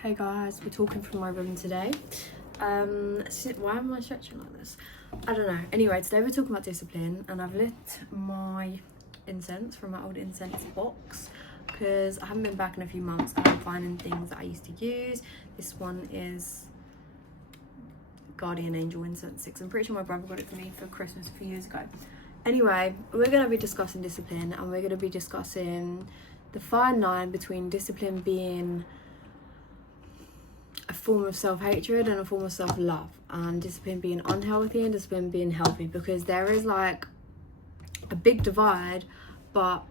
Hey guys, we're talking from my room today. Why am I stretching like this? I don't know. Anyway, today we're talking about discipline, and I've lit my incense from my old incense box because I haven't been back in a few months and I'm finding things that I used to use. This one is Guardian Angel Incense 6. I'm pretty sure my brother got it for me for Christmas a few years ago. Anyway, we're going to be discussing discipline, and we're going to be discussing the fine line between discipline being a form of self-hatred and a form of self-love, and discipline being unhealthy and discipline being healthy, because there is like a big divide but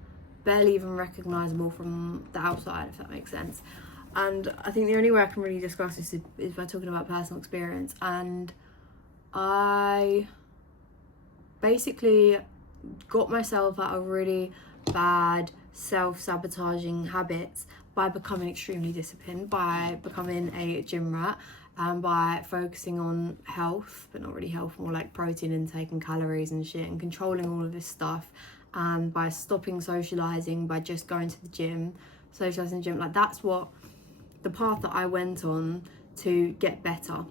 barely even recognizable from the outside, if that makes sense. And I think the only way I can really discuss this is by talking about personal experience. And I basically got myself out of really bad self-sabotaging habits by becoming extremely disciplined, by becoming a gym rat, and by focusing on health, but not really health, more like protein intake and calories and shit, and controlling all of this stuff, and by stopping socializing, by just going to the gym, socializing in the gym. Like, that's what the path that I went on to get better.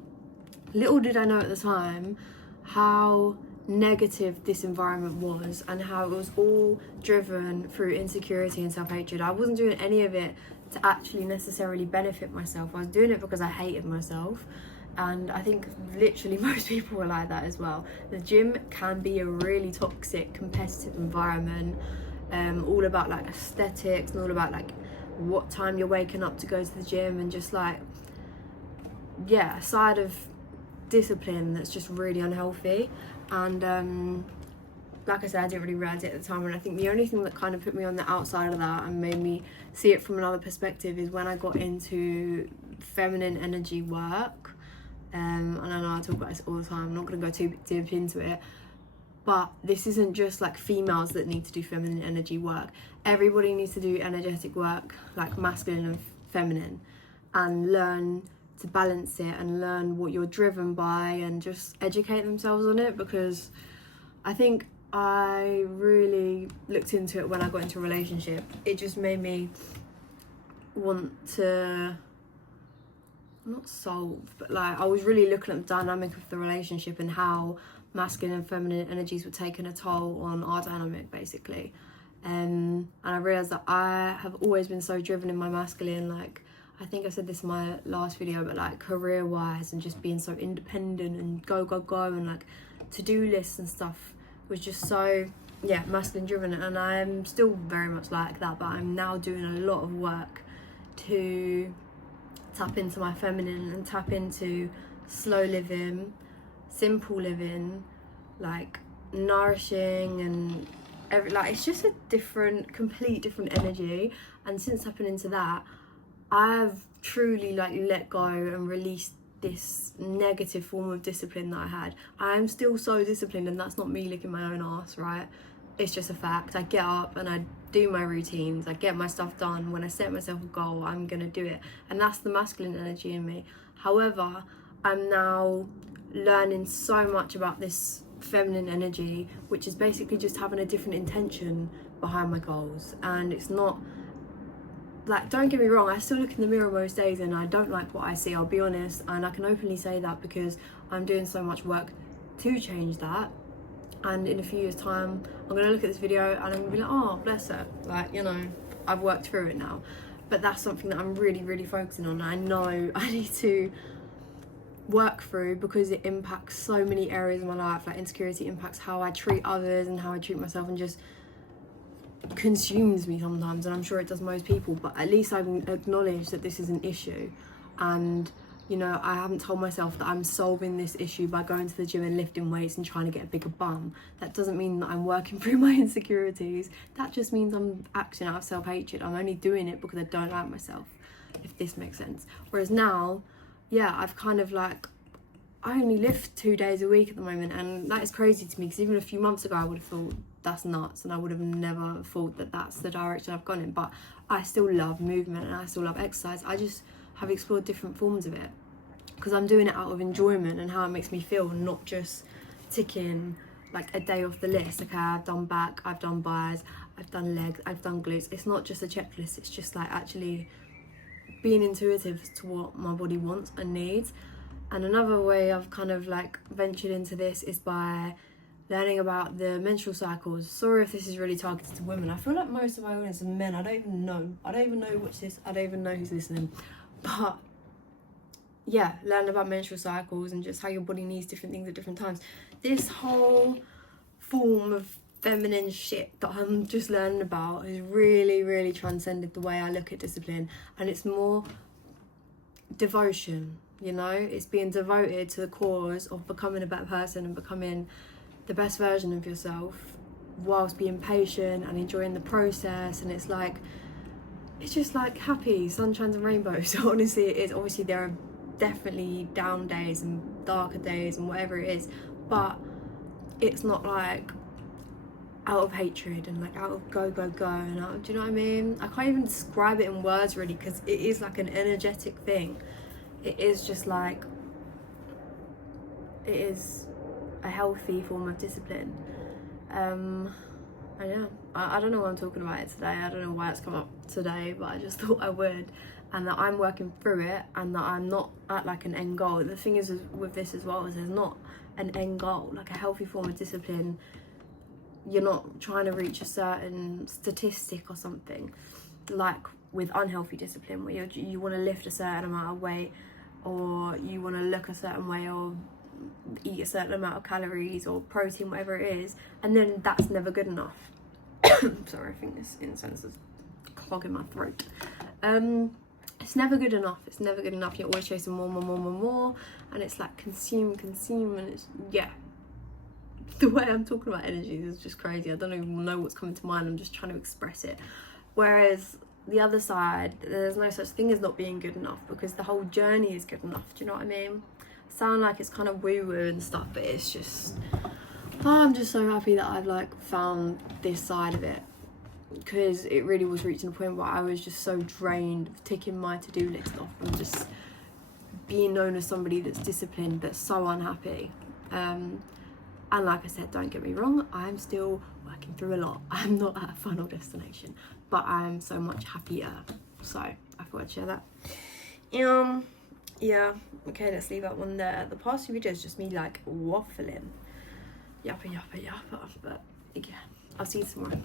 Little did I know at the time how negative this environment was, and how it was all driven through insecurity and self-hatred. I wasn't doing any of it to actually necessarily benefit myself. I was doing it because I hated myself, and I think literally most people were like that as well. The gym can be a really toxic, competitive environment, all about like aesthetics and all about like what time you're waking up to go to the gym, and just like, yeah, a side of discipline that's just really unhealthy. And like I said, I didn't really realize it at the time, and I think the only thing that kind of put me on the outside of that and made me see it from another perspective is when I got into feminine energy work. And I know I talk about this all the time, I'm not going to go too deep into it, but this isn't just like females that need to do feminine energy work. Everybody needs to do energetic work, like masculine and feminine, and learn to balance it and learn what you're driven by and just educate themselves on it. Because I think I really looked into it when I got into a relationship. It just made me want to not solve, but like, I was really looking at the dynamic of the relationship and how masculine and feminine energies were taking a toll on our dynamic, basically. And I realised that I have always been so driven in my masculine, like, I think I said this in my last video, but like career-wise and just being so independent and go, and like to-do lists and stuff was just so, yeah, masculine driven. And I'm still very much like that, but I'm now doing a lot of work to tap into my feminine and tap into slow living, simple living, like nourishing, and like it's just a complete different energy. And since tapping into that, I've truly like let go and released this negative form of discipline that I had. I am still so disciplined, and that's not me licking my own ass, right? It's just a fact. I get up and I do my routines, I get my stuff done. When I set myself a goal, I'm gonna do it, and that's the masculine energy in me. However, I'm now learning so much about this feminine energy, which is basically just having a different intention behind my goals. And it's not like, don't get me wrong, I still look in the mirror most days and I don't like what I see, I'll be honest, and I can openly say that because I'm doing so much work to change that. And in a few years time, I'm gonna look at this video and I'm gonna be like, oh, bless her, like, you know, I've worked through it now. But that's something that I'm really focusing on. I know I need to work through, because it impacts so many areas of my life. Like, insecurity impacts how I treat others and how I treat myself, and just consumes me sometimes, and I'm sure it does most people. But at least I've acknowledged that this is an issue, and you know, I haven't told myself that I'm solving this issue by going to the gym and lifting weights and trying to get a bigger bum. That doesn't mean that I'm working through my insecurities. That just means I'm acting out of self-hatred. I'm only doing it because I don't like myself, if this makes sense. Whereas now, yeah, I've kind of like, I only lift 2 days a week at the moment, and that is crazy to me, because even a few months ago I would have thought that's nuts, and I would have never thought that that's the direction I've gone in. But I still love movement and I still love exercise. I just have explored different forms of it because I'm doing it out of enjoyment and how it makes me feel, not just ticking like a day off the list. Okay, I've done back, I've done buys, I've done legs, I've done glutes. It's not just a checklist, it's just like actually being intuitive to what my body wants and needs. And another way I've kind of like ventured into this is by learning about the menstrual cycles. Sorry if this is really targeted to women. I feel like most of my audience are men. I don't even know which this, I don't even know who's listening. But yeah, learn about menstrual cycles and just how your body needs different things at different times. This whole form of feminine shit that I'm just learning about has really, really transcended the way I look at discipline. And it's more devotion, you know? It's being devoted to the cause of becoming a better person and becoming the best version of yourself whilst being patient and enjoying the process. And it's just like happy sunshines and rainbows. So honestly, it is. Obviously there are definitely down days and darker days and whatever it is, but it's not like out of hatred and like out of go and out of, do you know what I mean? I can't even describe it in words really, because it is like an energetic thing. It is just like, it is a healthy form of discipline. And yeah, I don't know why I'm talking about it today. I don't know why it's come up today, but I just thought I would, and that I'm working through it, and that I'm not at like an end goal. The thing is with this as well is there's not an end goal. Like a healthy form of discipline, you're not trying to reach a certain statistic or something, like with unhealthy discipline where you want to lift a certain amount of weight, or you want to look a certain way, or eat a certain amount of calories or protein, whatever it is, and then that's never good enough. Sorry, I think this incense is clogging my throat. It's never good enough. It's never good enough. You're always chasing more, and it's like consume, and it's, yeah. The way I'm talking about energies is just crazy. I don't even know what's coming to mind. I'm just trying to express it. Whereas the other side, there's no such thing as not being good enough, because the whole journey is good enough. Do you know what I mean? Sound like it's kind of woo-woo and stuff, but it's just, I'm just so happy that I've like found this side of it, because it really was reaching a point where I was just so drained of ticking my to-do list off and just being known as somebody that's disciplined but so unhappy. And like I said, don't get me wrong, I'm still working through a lot. I'm not at a final destination, but I'm so much happier. So I thought I'd share that. Yeah, okay, let's leave that one there. The past few videos just me like waffling. Yappa. But yeah, I'll see you tomorrow.